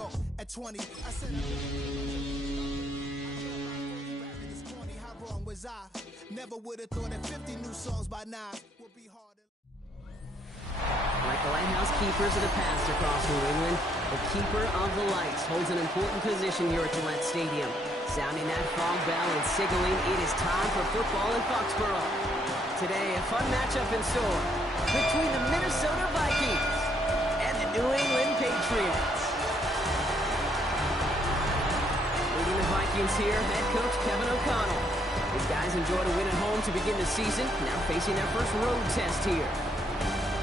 York at 20. I said, how wrong was I? Never would have thought that 50 new songs by now would be harder. Like the lighthouse keepers of the past across New England, the keeper of the lights holds an important position here at Gillette Stadium. Sounding that fog bell and signaling it is time for football in Foxborough. Today, a fun matchup in store between the Minnesota Vikings and the New England Patriots. Leading the Vikings here, head coach Kevin O'Connell. These guys enjoyed a win at home to begin the season, now facing their first road test here.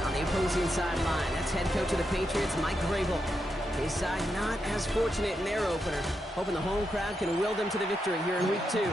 On the opposing sideline, that's head coach of the Patriots, Mike Grable. His side not as fortunate in their opener, hoping the home crowd can will them to the victory here in Week 2.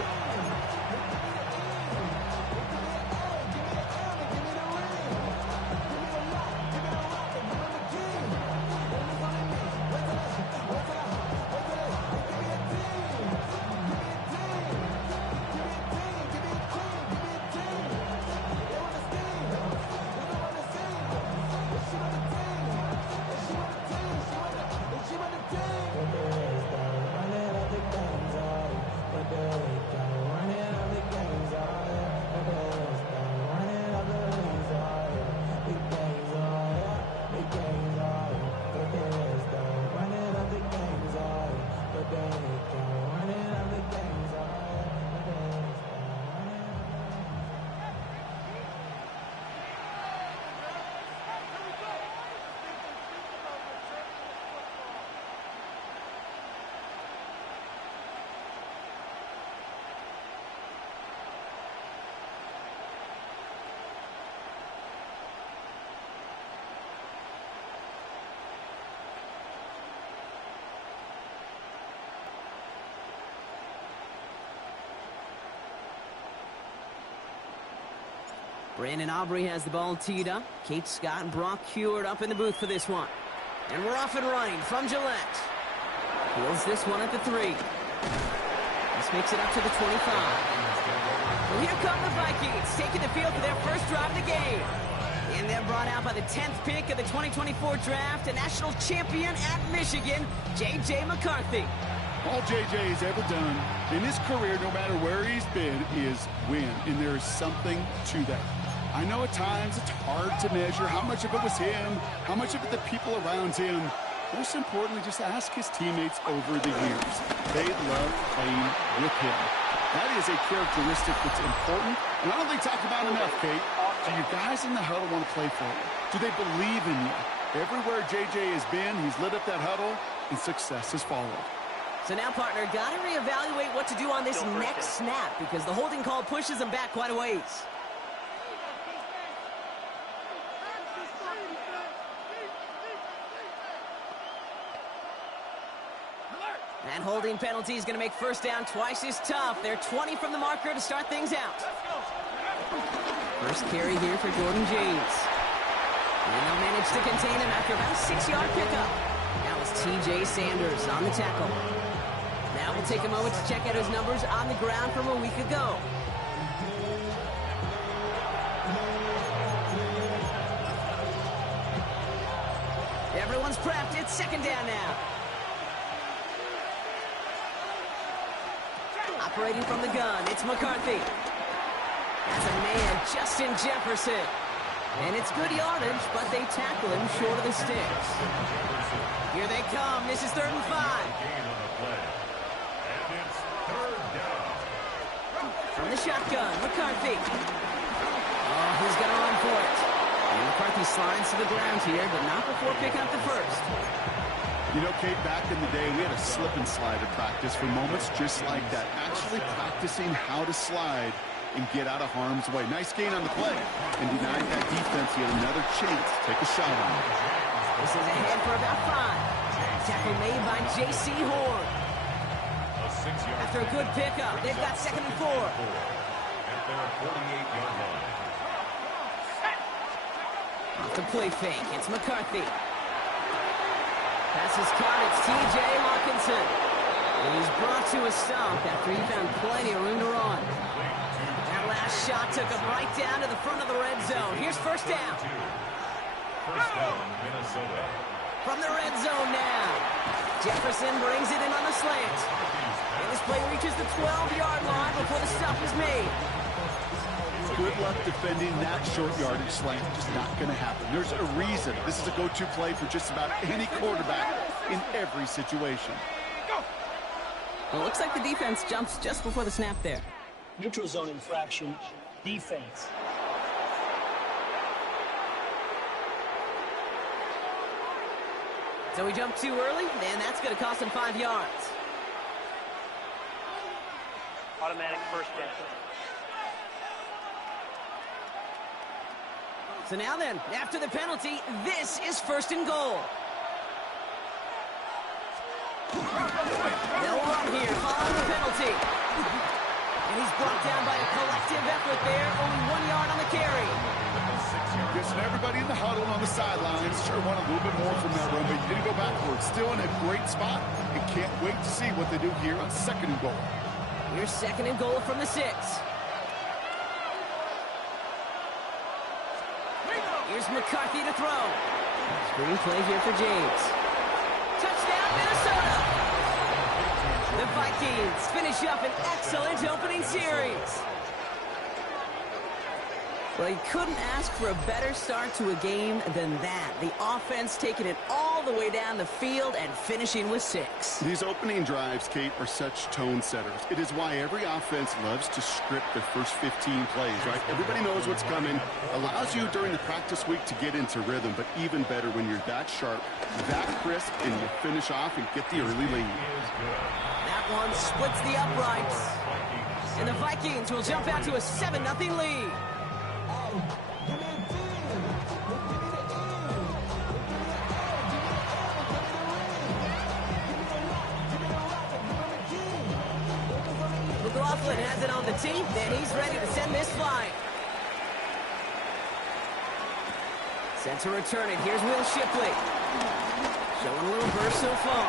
Brandon Aubrey has the ball teed up. Kate Scott and Brock Heward up in the booth for this one. And we're off and running from Gillette. Fields this one at the 3. This makes it up to the 25. Well, here come the Vikings, taking the field for their first drive of the game. And they're brought out by the 10th pick of the 2024 draft, a national champion at Michigan, J.J. McCarthy. All J.J. has ever done in his career, no matter where he's been, is win. And there is something to that. I know at times it's hard to measure how much of it was him, how much of it the people around him. Most importantly, just ask his teammates over the years. They love playing with him. That is a characteristic that's important. And I don't think talk about enough, Kate. Do you guys in the huddle want to play for you? Do they believe in you? Everywhere J.J. has been, he's lit up that huddle, and success has followed. So now, partner, got to reevaluate what to do on this next snap because the holding call pushes him back quite a ways. That holding penalty is going to make first down twice as tough. They're 20 from the marker to start things out. First carry here for Jordan James. And they'll manage to contain him after about a 6-yard pickup. That was T.J. Sanders on the tackle. Now we'll take a moment to check out his numbers on the ground from a week ago. Everyone's prepped. It's second down now. Operating from the gun, it's McCarthy. That's a man, Justin Jefferson. And it's good yardage, but they tackle him short of the sticks. Here they come. This is 3rd and 5. From the shotgun, McCarthy. Oh, he's going to run for it. And McCarthy slides to the ground here, but not before picking up the first. You know, Kate, back in the day, we had a slip and slide at practice for moments just like that. Actually practicing how to slide and get out of harm's way. Nice gain on the play. And denied that defense, he had another chance to take a shot on it. This is ahead for about 5. Tackle made by J.C. Horn. After a good pickup, they've got 2nd and 4. At their 48-yard line. Off the play fake, it's McCarthy. Pass is caught, it's T.J. Hawkinson. And he's brought to a stop after he found plenty of room to run. That last shot took him right down to the front of the red zone. Here's first down. First down, Minnesota. From the red zone now. Jefferson brings it in on the slant. And this play reaches the 12-yard line before the stop is made. Good luck defending that short yardage slant. Just not going to happen. There's a reason this is a go-to play for just about any quarterback in every situation. Well, it looks like the defense jumps just before the snap there. Neutral zone infraction, defense. So we jump too early, and that's going to cost him 5 yards. Automatic first down. So now then, after the penalty, this is 1st and goal. They'll run here following the penalty. And he's brought down by a collective effort there, only 1 yard on the carry. Listen, everybody in the huddle on the sidelines sure want a little bit more from that run, but you didn't go backwards. Still in a great spot, and can't wait to see what they do here on 2nd and goal. Here's 2nd and goal from the 6. Here's McCarthy to throw. Screen play here for James. Touchdown, Minnesota! The Vikings finish up an excellent opening series. Well, you couldn't ask for a better start to a game than that. The offense taking it all the way down the field and finishing with 6. These opening drives, Kate, are such tone setters. It is why every offense loves to script their first 15 plays, right? Everybody knows what's coming. Allows you during the practice week to get into rhythm, but even better when you're that sharp, that crisp, and you finish off and get the early lead. That one splits the uprights. And the Vikings will jump out to a 7-0 lead. McLaughlin has it on the tee, and he's ready to send this flying. Set to return it. Here's Will Shipley. Showing a little burst so far.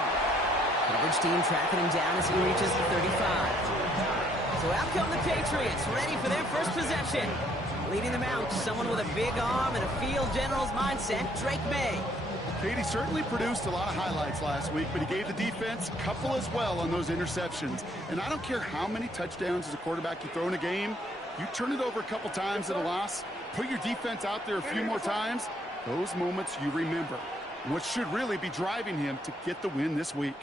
Coverage team tracking him down as he reaches the 35. So out come the Patriots, ready for their first possession. Leading them out, someone with a big arm and a field general's mindset, Drake May. Katie certainly produced a lot of highlights last week, but he gave the defense a couple as well on those interceptions. And I don't care how many touchdowns as a quarterback you throw in a game, you turn it over a couple times at a loss, put your defense out there a few more times, those moments you remember. What should really be driving him to get the win this week.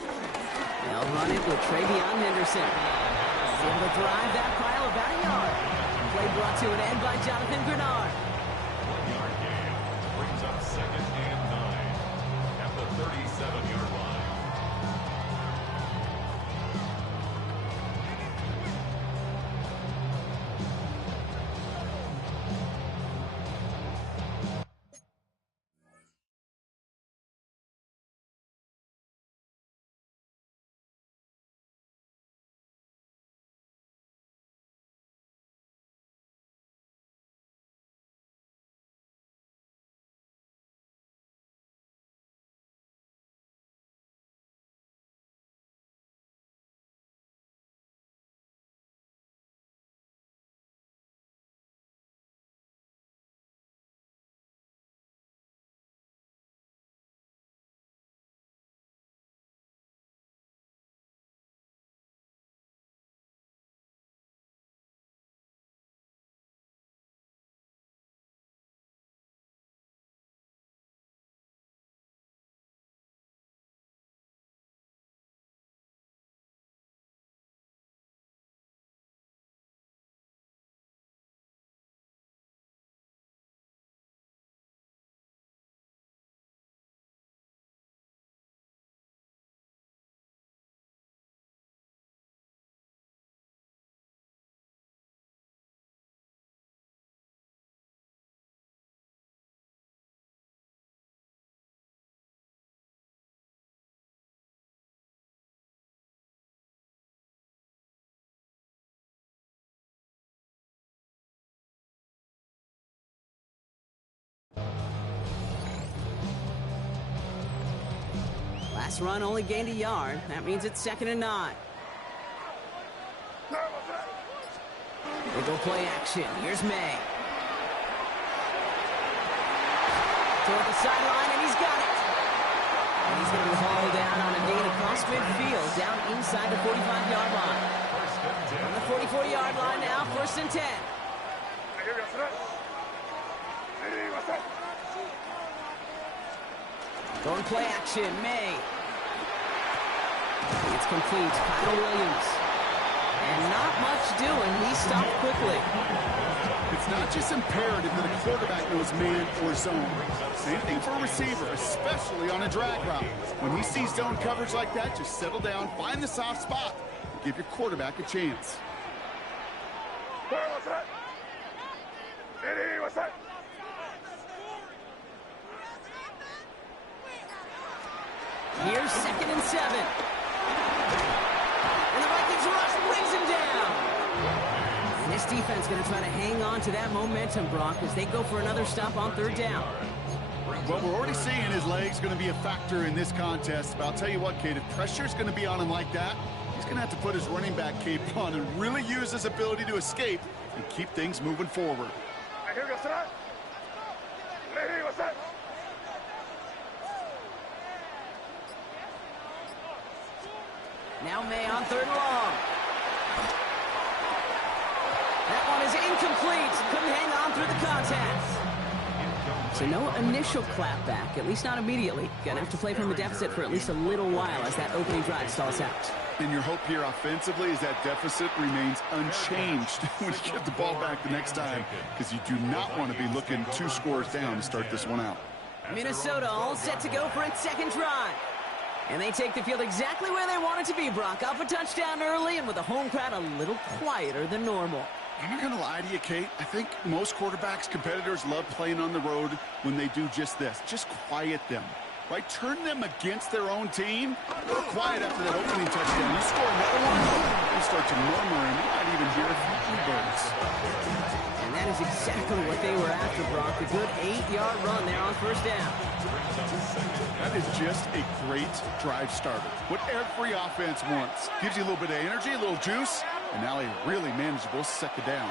They'll run it with Travion Henderson. He's able to drive that pile about a yard. Play brought to an end by Jonathan Grenard. 1-yard gain brings up 2nd and 9 at the 37-yard line. Last run only gained a yard. That means it's 2nd and 9. They go play action. Here's May. Toward the sideline, and he's got it. And he's going to be hauled down on a gain across midfield, down inside the 45-yard line. From the 44-yard line now, 1st and 10. Going play action, May. It's complete, Kyle Williams. And not much doing, he stopped quickly. It's not just imperative that a quarterback knows man or zone. Same thing for a receiver, especially on a drag route. When he sees zone coverage like that, just settle down, find the soft spot, and give your quarterback a chance. Here's 2nd and 7. And the Vikings rush brings him down. And this defense going to try to hang on to that momentum, Brock, as they go for another stop on 3rd down. Well, we're already seeing his legs going to be a factor in this contest. But I'll tell you what, Kate, if pressure's going to be on him like that, he's going to have to put his running back cape on and really use his ability to escape and keep things moving forward. Now May on 3rd and long. That one is incomplete. Couldn't hang on through the contact. So no initial clapback, at least not immediately. Gonna have to play from a deficit for at least a little while as that opening drive stalls out. And your hope here offensively is that deficit remains unchanged when you get the ball back the next time, because you do not want to be looking 2 scores down to start this one out. Minnesota all set to go for its 2nd drive. And they take the field exactly where they want it to be, Brock. Up a touchdown early and with a home crowd a little quieter than normal. I'm not going to lie to you, Kate. I think most quarterbacks, competitors love playing on the road when they do just this. Just quiet them, right? Turn them against their own team. They're quiet after that opening touchdown. You score another one, you start to murmur, and you might even hear a few birds. And that is exactly what they were after, Brock. A good 8-yard run there on 1st down. That is just a great drive starter. What every offense wants. Gives you a little bit of energy, a little juice, and now a really manageable 2nd down.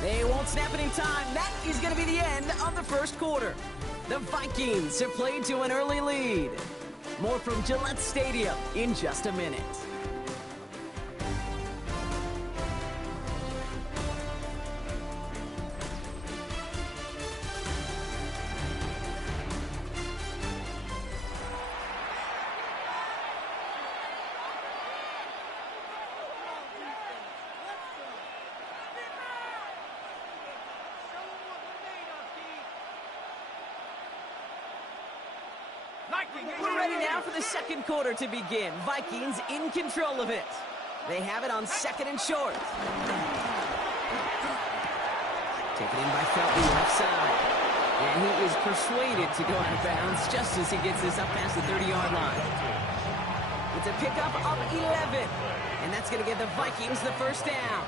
They won't snap it in time. That is going to be the end of the 1st quarter. The Vikings have played to an early lead. More from Gillette Stadium in just a minute. We're ready now for the 2nd quarter to begin. Vikings in control of it. They have it on 2nd and short. Taken in by Felton, left side. And he is persuaded to go out of bounds just as he gets this up past the 30-yard line. It's a pickup of 11. And that's going to give the Vikings the 1st down.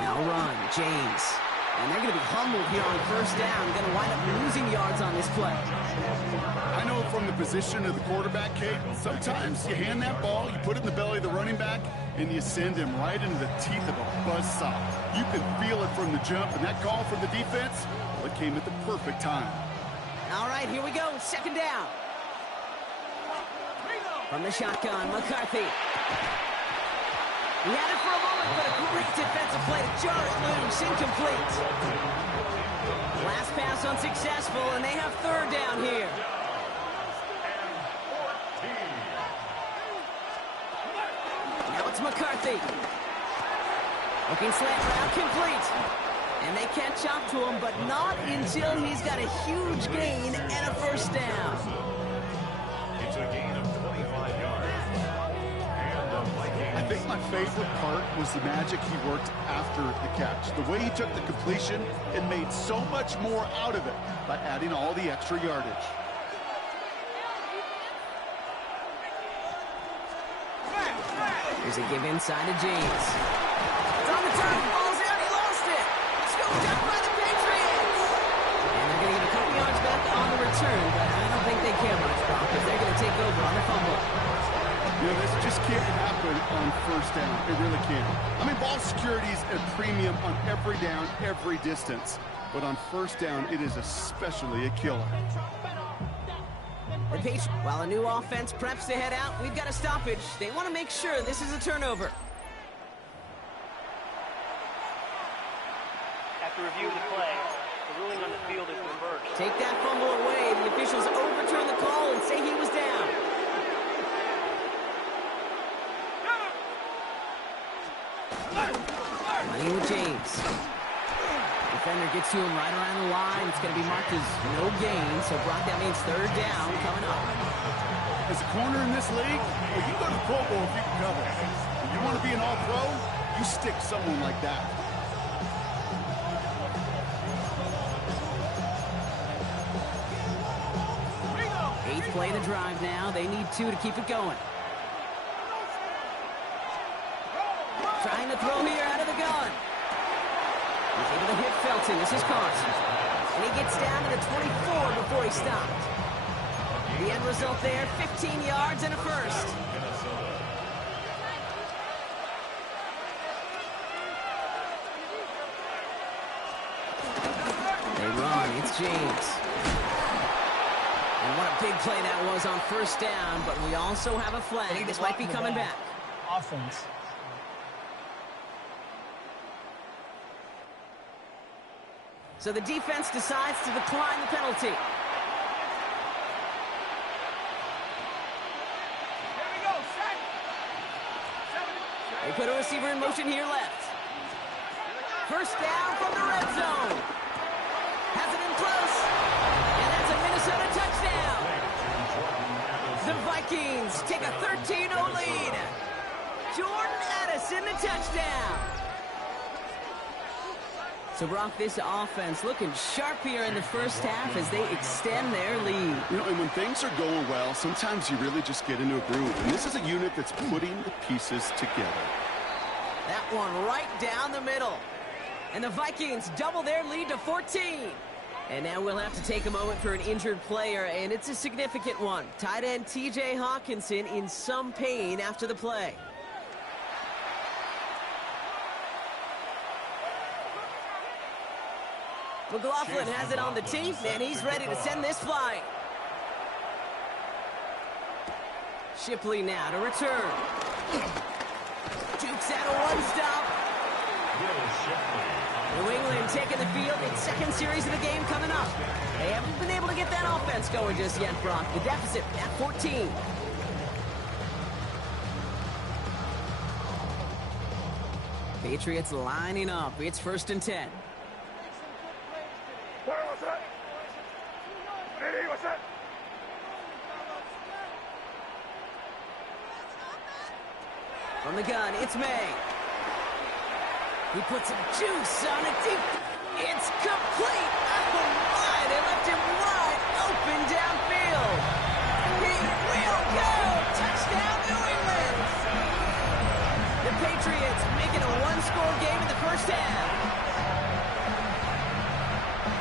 Now run, James. And they're going to be humbled here on 1st down. Going to wind up losing yards on this play. I know from the position of the quarterback, Kate, sometimes you hand that ball, you put it in the belly of the running back, and you send him right into the teeth of a buzzsaw. You can feel it from the jump, and that call from the defense, well, it came at the perfect time. All right, here we go. 2nd down. From the shotgun, McCarthy. He had it for a moment, but a great defensive play to jar it loose, incomplete. Last pass unsuccessful, and they have 3rd down here. Now it's McCarthy. Looking slant route, complete. And they catch up to him, but not until he's got a huge gain and a 1st down. It's a gain of 25 yards. I think my favorite part was the magic he worked after the catch. The way he took the completion and made so much more out of it by adding all the extra yardage. Here's a give inside to James. It's on the turn, falls out, he lost it. Scooped up by the Patriots. And they're going to get a couple yards back on the return, but I don't think they care much, Brock, because they're going to take over on the fumble. You know, this just can't happen on 1st down. It really can't. I mean, ball security is a premium on every down, every distance. But on first down, it is especially a killer. The Patriots, while a new offense preps to head out, we've got a stoppage. They want to make sure this is a turnover. After review of the play, the ruling on the field is reversed. Take that fumble away. The officials overturn the call and say he was down. Running with James. Defender gets to him right around the line. It's going to be marked as no gain. So, Brock, that means third down coming up. As a corner in this league, well, you go to the Pro Bowl if you can cover. If you want to be an all-pro, you stick someone like that. Eighth play of the drive now. They need 2 to keep it going. Trying to throw here out of the gun. He's able to hit Felton. This is Carson. And he gets down to the 24 before he stopped. The end result there, 15 yards and a first. They run. It's James. And what a big play that was on first down, but we also have a flag. This might be coming back. Offense. So the defense decides to decline the penalty. They put a receiver in motion here left. First down from the red zone. Has it in close. And that's a Minnesota touchdown. The Vikings take a 13-0 lead. Jordan Addison, the touchdown. So, Brock, this offense looking sharp here in the first half as they extend their lead. You know, and when things are going well, sometimes you really just get into a groove. And this is a unit that's putting the pieces together. That one right down the middle. And the Vikings double their lead to 14. And now we'll have to take a moment for an injured player, and it's a significant one. Tight end T.J. Hawkinson in some pain after the play. McLaughlin has it on the tee, and he's ready to send this flying. Shipley now to return. Jukes out a one-stop. New England taking the field. Its second series of the game coming up. They haven't been able to get that offense going just yet, Brock. The deficit at 14. Patriots lining up. It's 1st and 10. From the gun, it's May. He puts some juice on it deep. It's complete. Oh my, they left him wide open downfield. He will go. Touchdown, New England. The Patriots making a one-score game in the first half.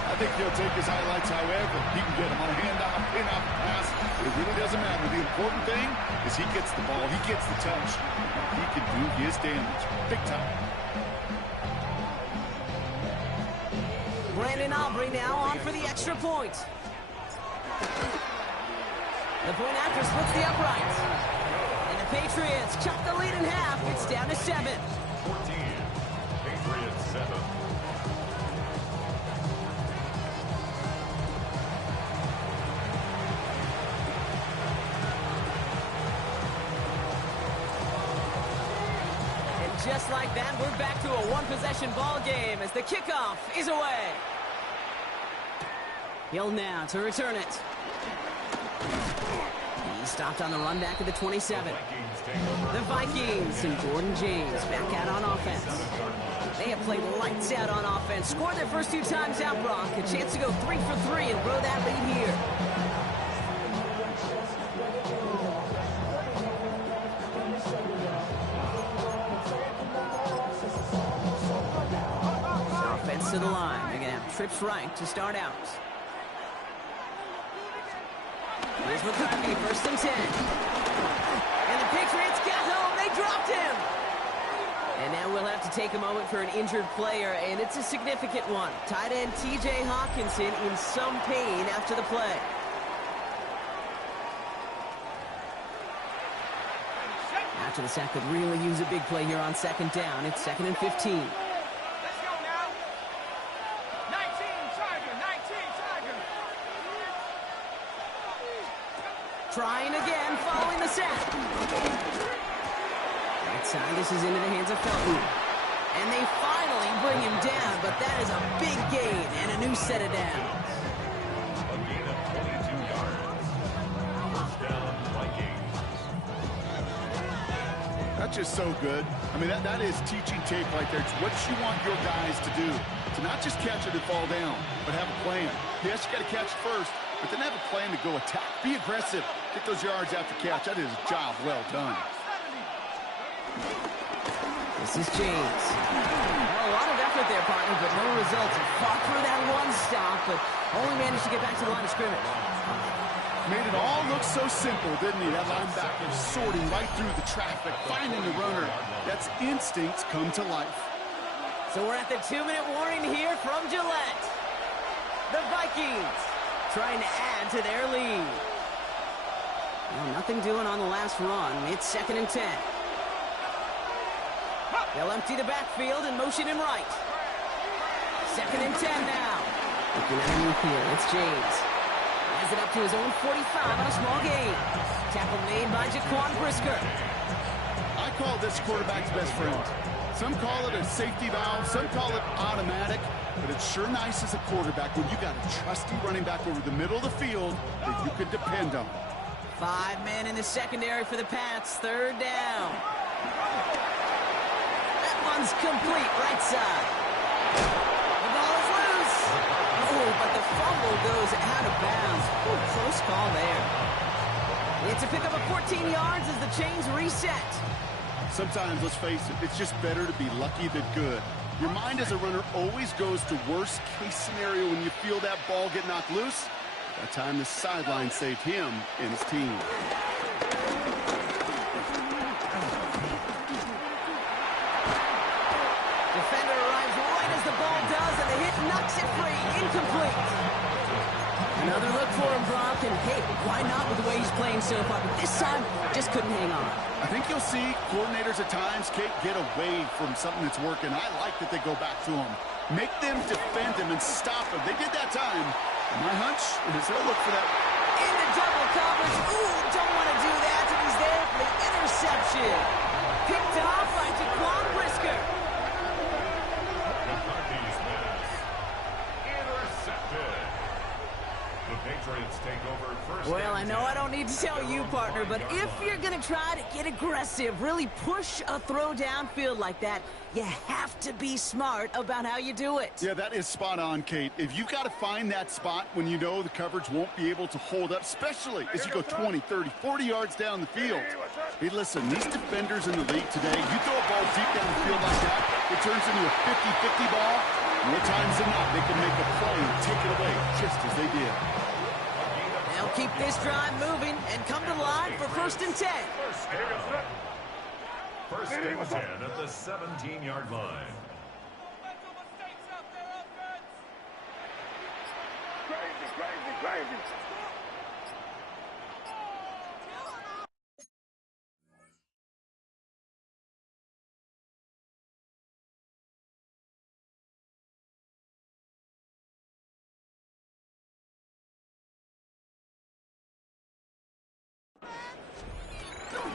I think he'll take his highlights however. He can get them on a handoff, in-off pass. It really doesn't matter. The important thing is he gets the ball. He gets the touch. He can do his damage. Big time. Brandon Aubrey now on for the extra point. The point after splits the uprights. And the Patriots chop the lead in half. It's down to 7. 14. Patriots 7. Just like that, we're back to a one-possession ball game as the kickoff is away. Hill now to return it. He stopped on the run back at the 27. The Vikings and Gordon James back out on offense. They have played lights out on offense. Scored their first 2 times out, Brock. A chance to go 3 for 3 and grow that lead here. To the line. They're going to have trips right to start out. Here's McCarthy, 1st and 10. And the Patriots got home. They dropped him. And now we'll have to take a moment for an injured player, and it's a significant one. Tight end T.J. Hawkinson in some pain after the play. After the sack could really use a big play here on second down. It's 2nd and 15. Let's go now. 19 Tiger, 19 Tiger. Trying again, following the sack. Right side, this is into the hands of Felton. And they finally bring him down, but that is a big gain and a new set of downs. A gain of 22 yards. First down, Vikings. That's just so good. I mean, that is teaching tape right there. It's what you want your guys to do. To not just catch it and fall down, but have a plan. Yes, you got to catch it first, but then have a plan to go attack. Be aggressive. Get those yards after catch. That is a job well done. This is James. Well, a lot of effort there, partner, but no results. He fought through that one stop, but only managed to get back to the line of scrimmage. Made it all look so simple, didn't he? That linebacker sorting right through the traffic, finding the runner. That's instincts come to life. So we're at the 2-minute warning here from Gillette. The Vikings trying to add to their lead. Well, nothing doing on the last run. It's 2nd and 10. They'll empty the backfield and motion him right. 2nd and 10 now. Looking underneath here, it's James. Has it up to his own 45 on a small gain. Tackle made by Jaquan Brisker. I call this quarterback's best friend. Some call it a safety valve, some call it automatic, but it's sure nice as a quarterback when you got a trusty running back over the middle of the field that you could depend on. 5 men in the secondary for the Pats. 3rd down. That one's complete, right side. The ball is loose. Oh, but the fumble goes out of bounds. Ooh, close call there. It's a pick up of 14 yards as the chains reset. Sometimes, let's face it, it's just better to be lucky than good. Your mind as a runner always goes to worst case scenario when you feel that ball get knocked loose. That time the sideline saved him and his team. Defender arrives right as the ball does, and the hit knocks it free. Incomplete. Another look for him, Brock, and hey, why not with the way he's playing so far? But this time, just couldn't hang on. I think you'll see coordinators at times, Kate, get away from something that's working. I like that they go back to him. Make them defend him and stop him. They did that time. My hunch is they'll look for that. Into double coverage. Ooh, don't want to do that. And he's there for the interception. Picked off by Jaquan Brisker. McCarthy's pass. Intercepted. The Patriots take over first. Well, I know I don't need to tell you, partner, but if you're going to try to get aggressive, really push a throw downfield like that, you have to be smart about how you do it. Yeah, that is spot on, Kate. If you've got to find that spot when you know the coverage won't be able to hold up, especially as you go 20, 30, 40 yards down the field. Hey, listen, these defenders in the league today, you throw a ball deep down the field like that, it turns into a 50-50 ball. More times than not, they can make a play and take it away just as they did. They'll keep this drive moving and come to line for 1st and 10. First and 10 at the 17-yard line. Crazy.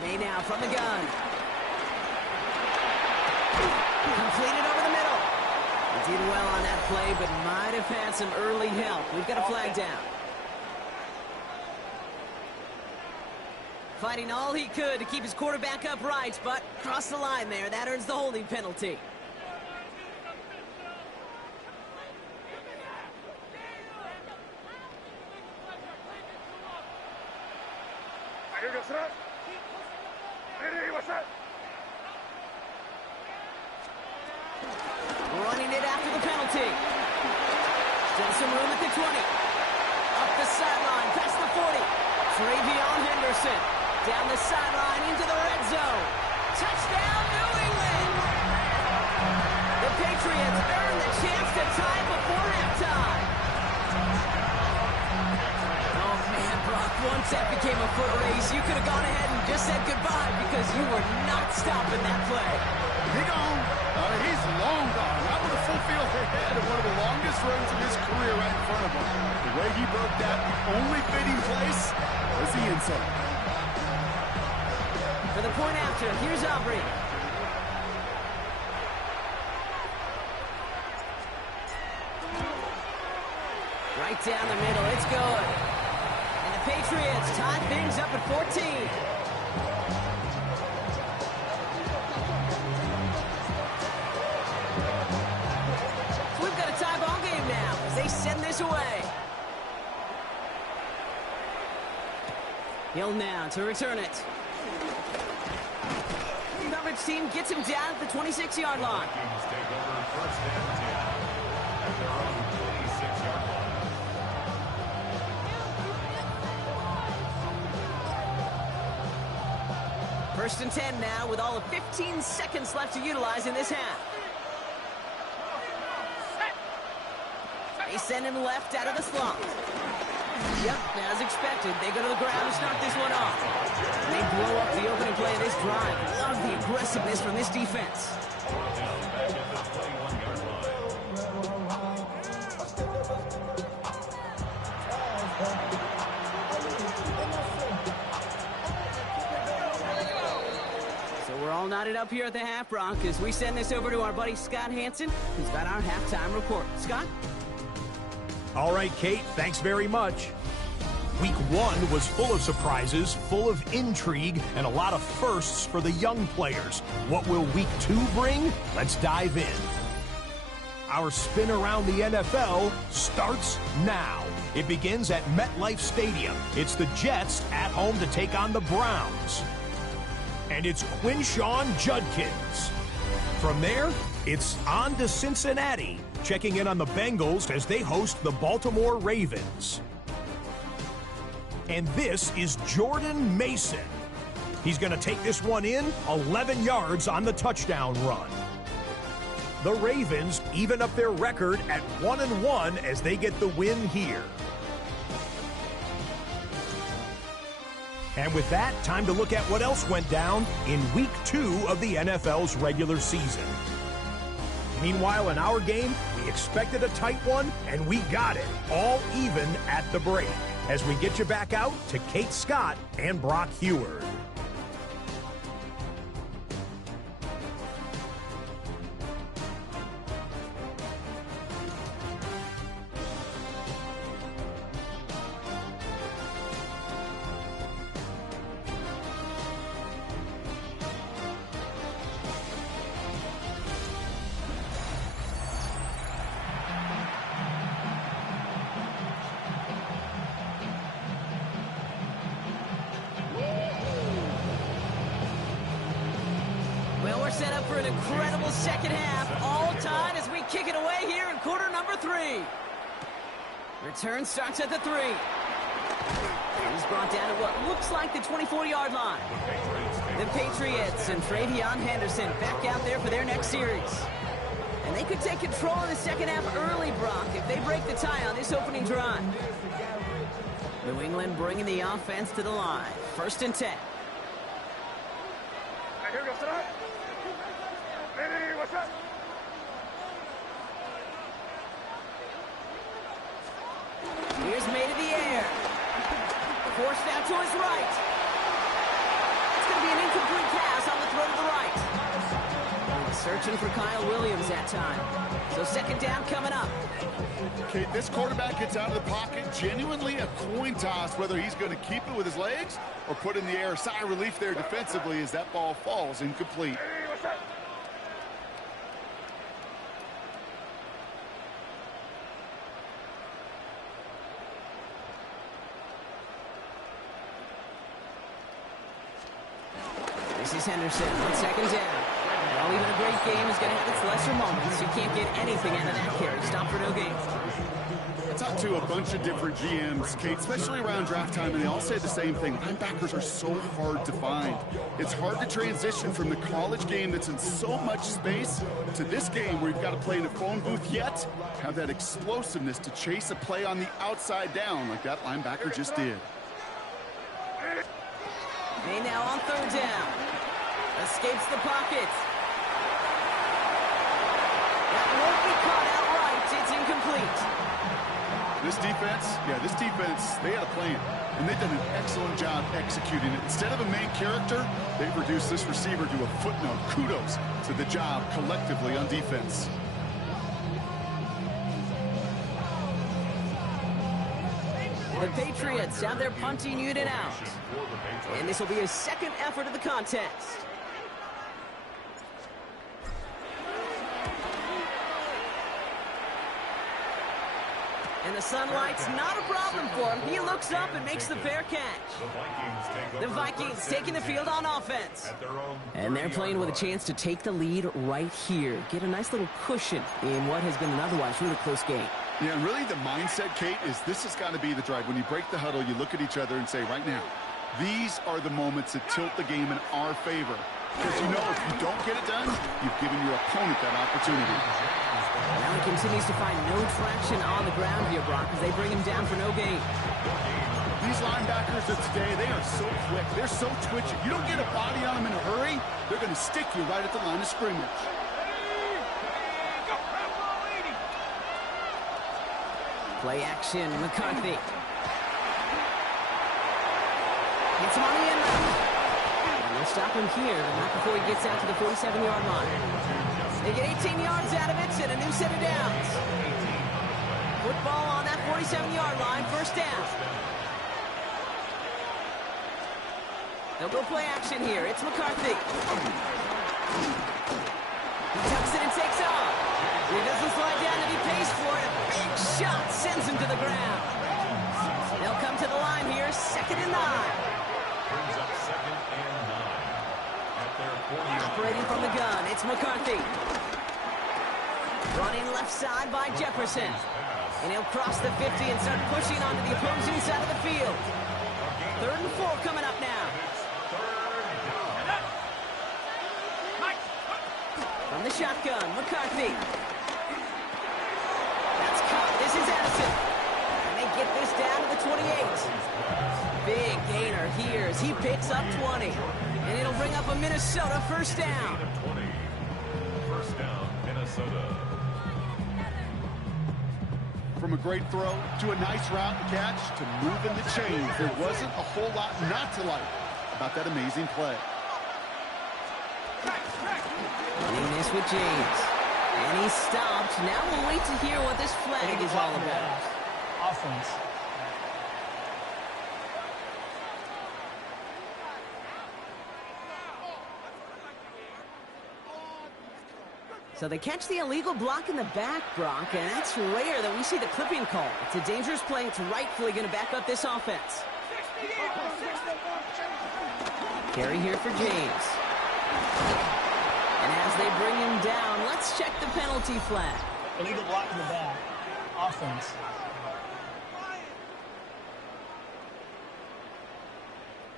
May now from the gun. Completed over the middle. He did well on that play, but might have had some early help. We've got a flag down. Fighting all he could to keep his quarterback upright, but crossed the line there. That earns the holding penalty. Running it after the penalty. Still some room at the 20. Up the sideline, past the 40. Travion Henderson. Down the sideline into the red zone. Touchdown, New England! Patriots earn the chance to tie before halftime. Oh, man, Brock, once that became a foot race, you could have gone ahead and just said goodbye because you were not stopping that play. He gone. He's long gone. Not with a full field ahead of one of the longest runs of his career right in front of him. The way he broke that, the only fitting place was the end zone. For the point after, here's Aubrey. Right down the middle, it's good. And the Patriots tie things up at 14. So we've got a tie ball game now as they send this away. Hill now to return it. The coverage team gets him down at the 26-yard line. Vikings take over first and 10 at their own 26-yard line. First and 10 now with all of 15 seconds left to utilize in this half. They send him left out of the slot. Yep, as expected, they go to the ground to start this one off. And they blow up the opening play of this drive. Love the aggressiveness from this defense. Down back at the 21-yard line. So we're all knotted up here at the half, Brock, as we send this over to our buddy Scott Hansen, who's got our halftime report. Scott? All right, Kate, thanks very much. Week 1 was full of surprises, full of intrigue, and a lot of firsts for the young players. What will Week 2 bring? Let's dive in. Our spin around the NFL starts now. It begins at MetLife Stadium. It's the Jets at home to take on the Browns. And it's Quinshawn Judkins. From there, it's on to Cincinnati, checking in on the Bengals as they host the Baltimore Ravens. And this is Jordan Mason. He's going to take this one in 11 yards on the touchdown run. The Ravens even up their record at 1-1 as they get the win here. And with that, time to look at what else went down in Week 2 of the NFL's regular season. Meanwhile, in our game, we expected a tight one, and we got it, all even at the break. As we get you back out to Kate Scott and Brock Heward. Set up for an incredible second half, all tied as we kick it away here in quarter number 3. Return starts at the 3. He's brought down at what looks like the 24-yard line. The Patriots and Travion Henderson back out there for their next series. And they could take control of the second half early, Brock, if they break the tie on this opening drive. New England bringing the offense to the line. First and 10. Here we go, set up. Hey, what's up? Here's made in the air. Forced out to his right. It's going to be an incomplete pass on the throw to the right. Searching for Kyle Williams that time. So second down coming up. Okay, this quarterback gets out of the pocket, genuinely a coin toss, whether he's going to keep it with his legs or put in the air. Sigh of relief there defensively as that ball falls incomplete. Hey, what's up? This is Henderson on second down. Well, even a great game is going to have its lesser moments. You can't get anything out of that carry. Stop for no gain. I talked to a bunch of different GMs, Kate, especially around draft time, and they all say the same thing. Linebackers are so hard to find. It's hard to transition from the college game that's in so much space to this game where you've got to play in a phone booth, yet have that explosiveness to chase a play on the outside down like that linebacker just did. May now on third down. Escapes the pocket. That won't be caught outright. It's incomplete. This defense, they had a plan, and they've done an excellent job executing it. Instead of a main character, they've reduced this receiver to a footnote. Kudos to the job collectively on defense. The Patriots have their punting unit out. And this will be a second effort of the contest. And the sunlight's not a problem for him. He looks up and makes the fair catch. The Vikings taking the field on offense. And they're playing with a chance to take the lead right here. Get a nice little cushion in what has been an otherwise really close game. Yeah, and really the mindset, Kate, is this has got to be the drive. When you break the huddle, you look at each other and say, right now, these are the moments that tilt the game in our favor. Because you know if you don't get it done, you've given your opponent that opportunity. Now he continues to find no traction on the ground here, Brock, as they bring him down for no gain. These linebackers of today, they are so quick. They're so twitchy. You don't get a body on them in a hurry, they're going to stick you right at the line of scrimmage. Play action, McCarthy. Gets him on the end line. And they'll stop him here, but not before he gets out to the 47-yard line. They get 18 yards out of it and a new set of downs. Football on that 47-yard line, first down. They'll go play action here. It's McCarthy. He tucks it and takes off. He doesn't slide down and he pays for it. A big shot sends him to the ground. They'll come to the line here, 2nd and 9. Brings up 2nd and 9. At their 40. Operating from the gun, it's McCarthy. Running left side by Jefferson. And he'll cross the 50 and start pushing onto the opposing side of the field. 3rd and 4 coming up now. From the shotgun, McCarthy. That's caught. This is Addison. And they get this down to the 28. Big gainer here as he picks up 20. And it'll bring up a Minnesota first down. 20. First down, Minnesota. From a great throw to a nice route and catch to moving the chains, there wasn't a whole lot not to like about that amazing play. Running this with James. And he's stopped. Now we'll wait to hear what this flag is all about. Offense. So they catch the illegal block in the back, Brock, and that's rare that we see the clipping call. It's a dangerous play. It's rightfully going to back up this offense. Carry here for James. And as they bring him down, let's check the penalty flag. Illegal block in the back. Offense.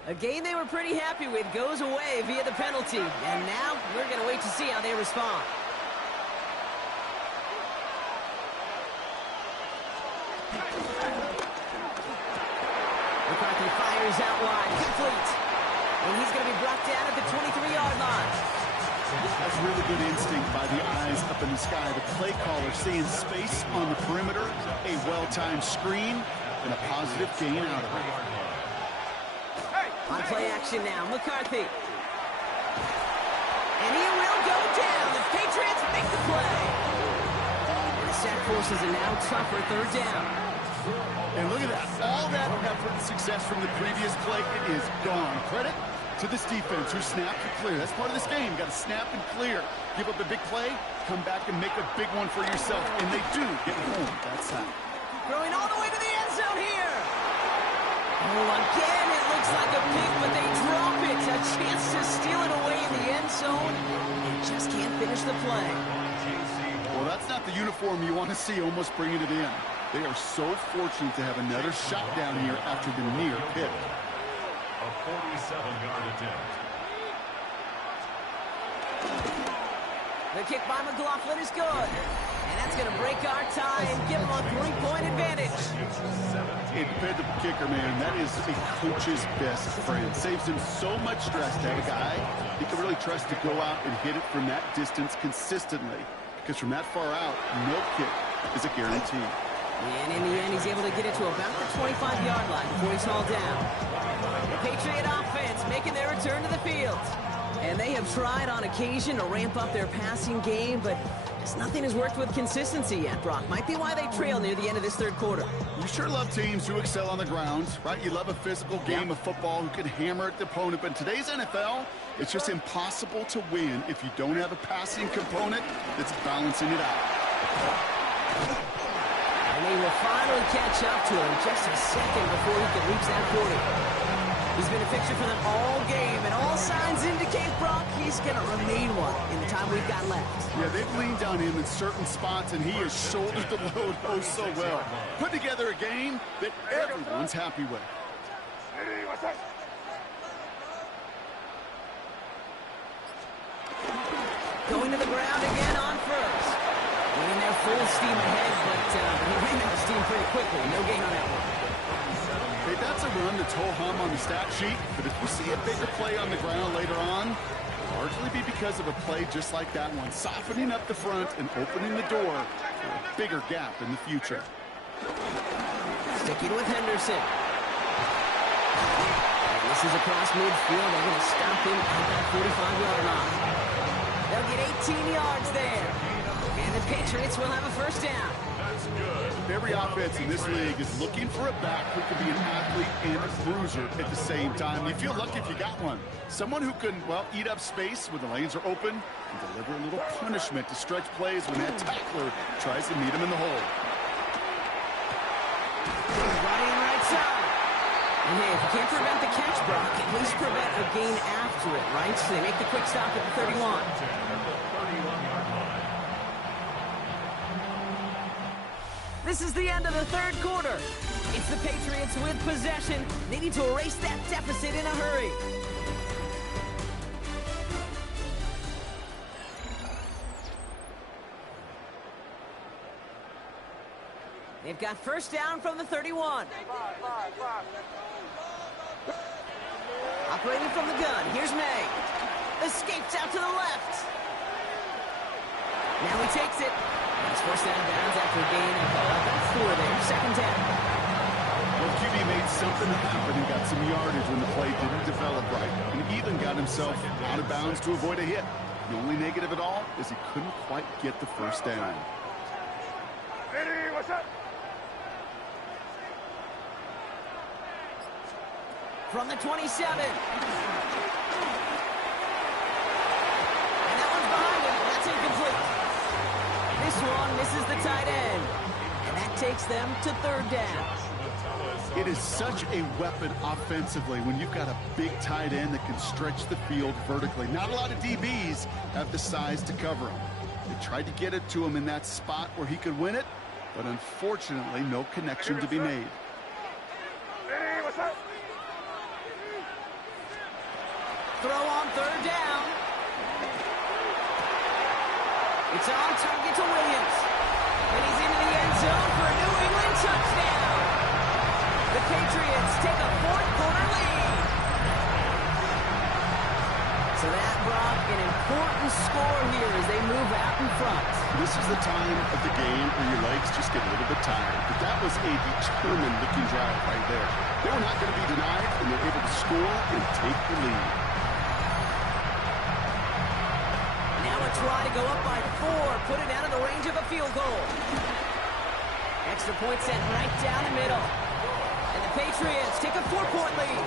A game they were pretty happy with goes away via the penalty. And now we're going to wait to see how they respond. McCarthy fires out wide, complete. And he's going to be brought down at the 23-yard line. That's really good instinct by the eyes up in the sky. The play caller seeing space on the perimeter, a well-timed screen, and a positive gain out of it. On play action now, McCarthy. And he will go down. The Patriots make the play. And the sack forces a now tougher 3rd down. And look at that. All that effort and success from the previous play, it is gone. Credit to this defense who snapped and clear. That's part of this game. You got to snap and clear. Give up a big play, come back and make a big one for yourself. And they do get home that side. Throwing all the way to the end zone here. Oh, again, it looks like a pick, but they drop it. A chance to steal it away in the end zone. They just can't finish the play. Well, that's not the uniform you want to see almost bringing it in. They are so fortunate to have another shot down here after the near pick. A 47-yard attempt. The kick by McLaughlin is good. And that's going to break our tie and give them a 3-point advantage. A dependable kicker, man. That is a coach's best friend. Saves him so much stress to have a guy he can really trust to go out and hit it from that distance consistently. Because from that far out, no kick is a guarantee. And in the end, he's able to get it to about the 25-yard line before he's hauled down. The Patriot offense making their return to the field. And they have tried on occasion to ramp up their passing game, but just nothing has worked with consistency yet, Brock. Might be why they trail near the end of this third quarter. You sure love teams who excel on the ground, right? You love a physical game of football who can hammer at the opponent. But in today's NFL, it's just impossible to win if you don't have a passing component that's balancing it out. And they will finally catch up to him just a second before he can reach that 40. He's been a fixture for them all game, and all signs indicate, Brock, he's going to remain one in the time we've got left. Yeah, they've leaned on him in certain spots, and he has shouldered the load oh so well. Put together a game that everyone's happy with. Going to the ground again on first. In there full steam ahead, but he ran out of steam pretty quickly. No gain on that one. Hey, that's a run that's ho-hum on the stat sheet, but if we see a bigger play on the ground later on, it'll largely be because of a play just like that one, softening up the front and opening the door for a bigger gap in the future. Sticking with Henderson. And this is across midfield. They're going to stop him at that 45-yard line. They'll get 18 yards there. And the Patriots will have a first down. That's good. Every offense in this league is looking for a back who can be an athlete and a bruiser at the same time. You feel lucky if you got one. Someone who can, well, eat up space when the lanes are open and deliver a little punishment to stretch plays when that tackler tries to meet him in the hole. Running right side. And hey, if you can't prevent the catch, Brock, at least prevent a gain after it, right? So they make the quick stop at the 31. This is the end of the third quarter. It's the Patriots with possession. They need to erase that deficit in a hurry. They've got first down from the 31. Operating from the gun, here's May. Escapes out to the left. Now he takes it. He's forced out of bounds after a gain of about 4 there. Second down. Well, QB made something happen and got some yardage when the play didn't develop right. And even got himself out of bounds to avoid a hit. The only negative at all is he couldn't quite get the first down. Ready, what's up? From the 27. And that one's behind him. That's incomplete. This one misses the tight end. And that takes them to third down. It is such a weapon offensively when you've got a big tight end that can stretch the field vertically. Not a lot of DBs have the size to cover him. They tried to get it to him in that spot where he could win it, but unfortunately no connection to be made. Ready, what's up? Throw on third down. It's on target to Williams. And he's into the end zone for a New England touchdown. The Patriots take a fourth quarter lead. So that, Brock, an important score here as they move out in front. This is the time of the game where your legs just get a little bit tired. But that was a determined-looking drive right there. They were not going to be denied, and they're able to score and take the lead. Now a try to go up by 4, put it out of the range of a field goal. Extra point sent right down the middle. And the Patriots take a 4-point lead.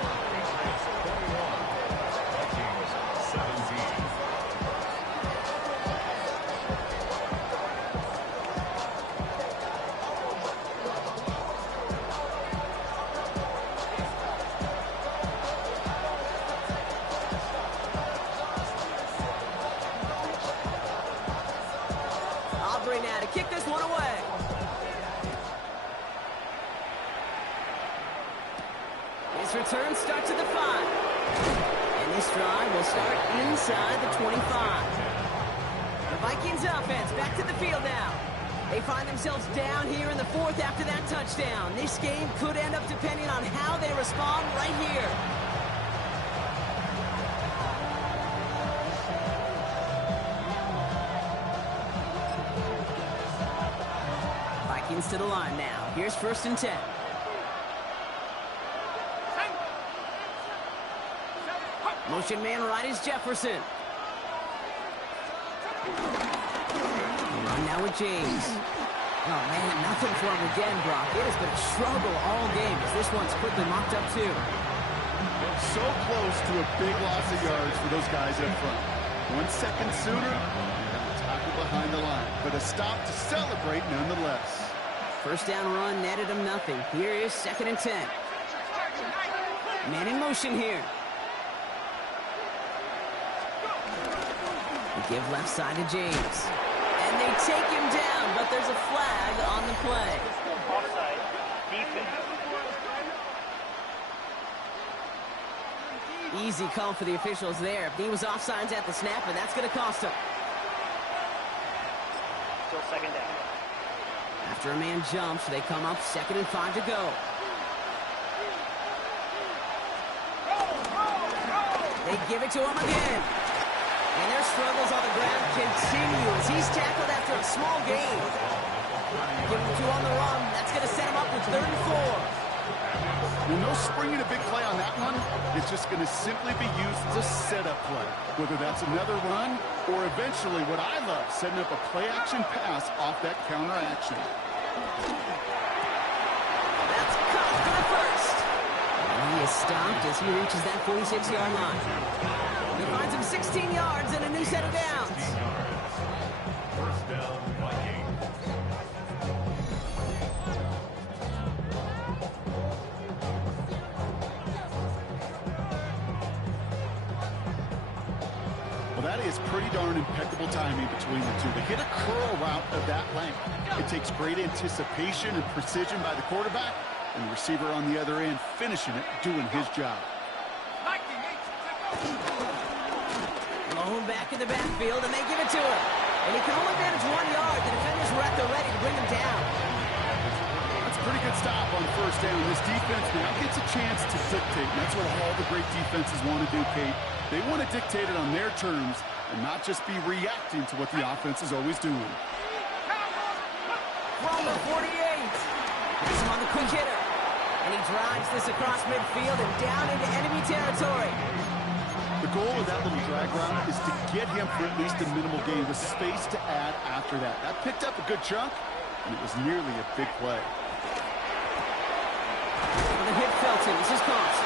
return starts at the 5. And this drive will start inside the 25. The Vikings offense back to the field now. They find themselves down here in the 4th after that touchdown. This game could end up depending on how they respond right here. Vikings to the line now. Here's 1st and 10. Motion man right is Jefferson. Now with James. Oh, man, nothing for him again, Brock. It has been a struggle all game as this one's quickly mocked up, too. So close to a big loss of yards for those guys up front. 1 second sooner, and have to tackle behind the line. But a stop to celebrate nonetheless. First down run netted him nothing. Here is 2nd and 10. Man in motion here. They give left side to James. And they take him down, but there's a flag on the play. Offside. Defense. Easy call for the officials there. He was offsides at the snap, and that's going to cost him. Still 2nd down. After a man jumps, they come up 2nd and 5 to go. They give it to him again. And their struggles on the ground continue as he's tackled after a small gain. Give him 2 on the run. That's going to set him up with 3rd and 4. Well, no springing a big play on that one. It's just going to simply be used as a setup play. Whether that's another run or eventually what I love, setting up a play-action pass off that counter-action. That's caught for the 1st. And he is stopped as he reaches that 46-yard line. He finds him 16 yards and a new set of downs. 1st down, Vikings. Well, that is pretty darn impeccable timing between the two. They hit a curl route of that length. It takes great anticipation and precision by the quarterback, and the receiver on the other end finishing it, doing his job. Low back in the backfield, and they give it to him. And he can only manage 1 yard. The defenders were at the ready to bring him down. That's a pretty good stop on 1st down. This defense now gets a chance to dictate, and that's what all the great defenses want to do, Kate. They want to dictate it on their terms and not just be reacting to what the offense is always doing. From the 48. He's on the quick hitter. And he drives this across midfield and down into enemy territory. The goal of that little drag route is to get him for at least a minimal gain with space to add after that. That picked up a good chunk, and it was nearly a big play. The hit Felton. This is caught.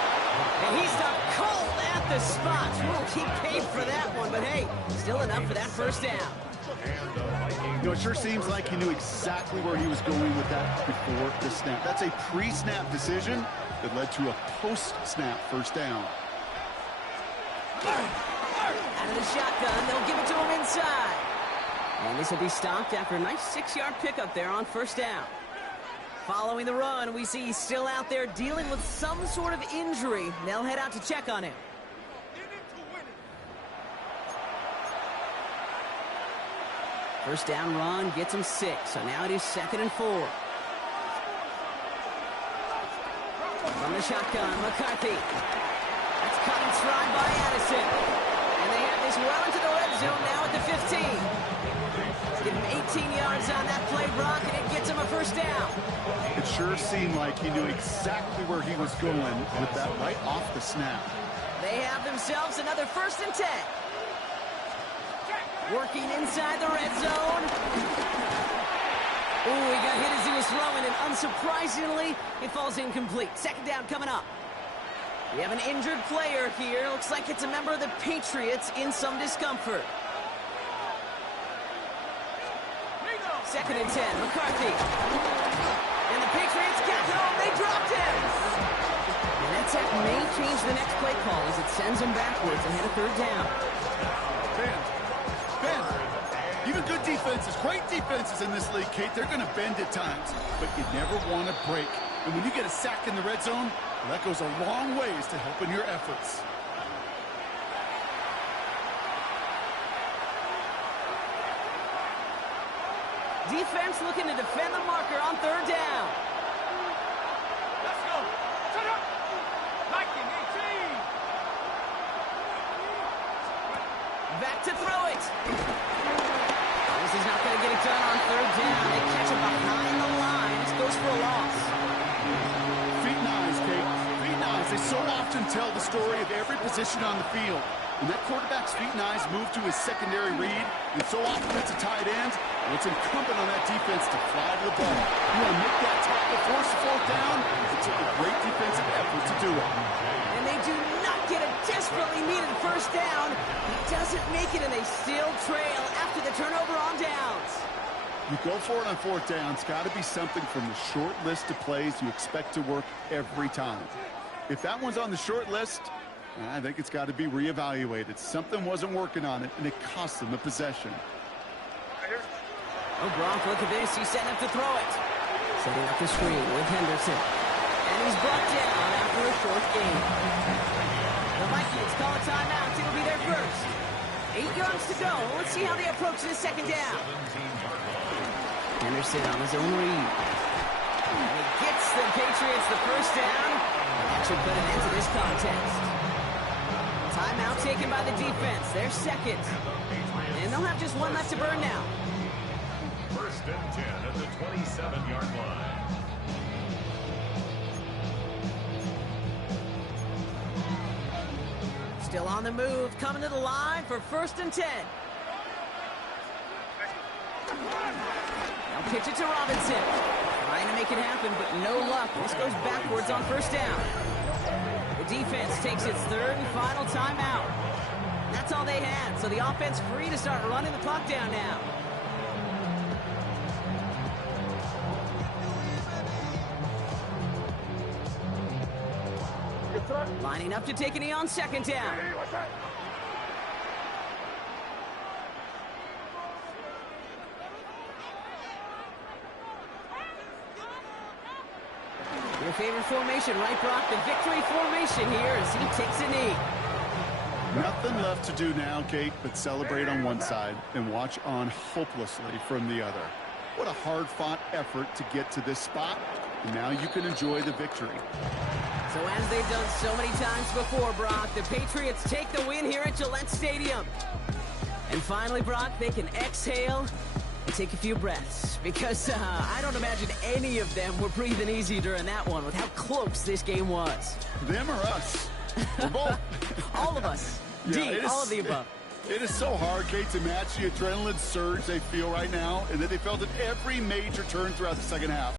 And he stopped cold at the spot. We'll keep pace for that one, but hey, still enough for that 1st down. You know, it sure seems like he knew exactly where he was going with that before the snap. That's a pre-snap decision that led to a post-snap 1st down. Out of the shotgun, they'll give it to him inside. And this will be stopped after a nice 6-yard pickup there on 1st down. Following the run, we see he's still out there dealing with some sort of injury. They'll head out to check on him. First down run gets him 6, so now it is 2nd and 4. From the shotgun, McCarthy. That's cut and stride by Addison. And they have this well into the red zone now at the 15. Give him 18 yards on that play, Brock, and it gets him a 1st down. It sure seemed like he knew exactly where he was going with that right off the snap. They have themselves another 1st and 10. Working inside the red zone. Ooh, he got hit as he was throwing, and unsurprisingly, it falls incomplete. 2nd down coming up. We have an injured player here. Looks like it's a member of the Patriots in some discomfort. 2nd and 10, McCarthy. And the Patriots got home. They dropped him. And that sack may change the next play call as it sends them backwards ahead of 3rd down. Ben, even good defenses, great defenses in this league, Kate, they're going to bend at times, but you never want to break. And when you get a sack in the red zone, Well, that goes a long ways to helping your efforts. Defense looking to defend the marker on third down. Let's go. Set up. 1918. Back to throw it. This is not going to get it done on third down. They catch it behind the line. This goes for a loss. Feet and eyes, Kate. Feet and eyes. They so often tell the story of every position on the field. When that quarterback's feet and eyes move to his secondary read, and so often it's a tight end, it's incumbent on that defense to fly to the ball. You want to make that tackle, force the fourth down. It took a great defensive effort to do it. And they do not get a desperately needed first down. He doesn't make it, and they still trail after the turnover on downs. You go for it on fourth down. It's got to be something from the short list of plays you expect to work every time. If that one's on the short list, I think it's got to be reevaluated. Something wasn't working on it, and it cost them the possession. Oh, Gronk, look at this. He's setting up to throw it. Setting up the screen with Henderson. And he's brought down after a short game. The Vikings call a timeout. It'll be their first. 8 yards to go. Let's see how they approach this second down. Henderson on his own read. And he gets the Patriots the first down. And that should put an end to this contest. Timeout taken by the defense. Their second. And they'll have just one left to burn now. First and 10 at the 27-yard line. Still on the move, coming to the line for first and 10. Now pitch it to Robinson. Trying to make it happen, but no luck. This goes backwards on first down. The defense takes its third and final timeout. That's all they had, so the offense free to start running the clock down now. Lining up to take a knee on second down. Your favorite formation, right, Brock? The victory formation here as he takes a knee. Nothing left to do now, Kate, but celebrate on one side and watch on hopelessly from the other. What a hard-fought effort to get to this spot, and now you can enjoy the victory. So as they've done so many times before, Brock, the Patriots take the win here at Gillette Stadium. And finally, Brock, they can exhale and take a few breaths. Because I don't imagine any of them were breathing easy during that one with how close this game was. Them or us? We're both. All of us. Yeah, all of the above. It is so hard, Kate, to match the adrenaline surge they feel right now, and that they felt at every major turn throughout the second half.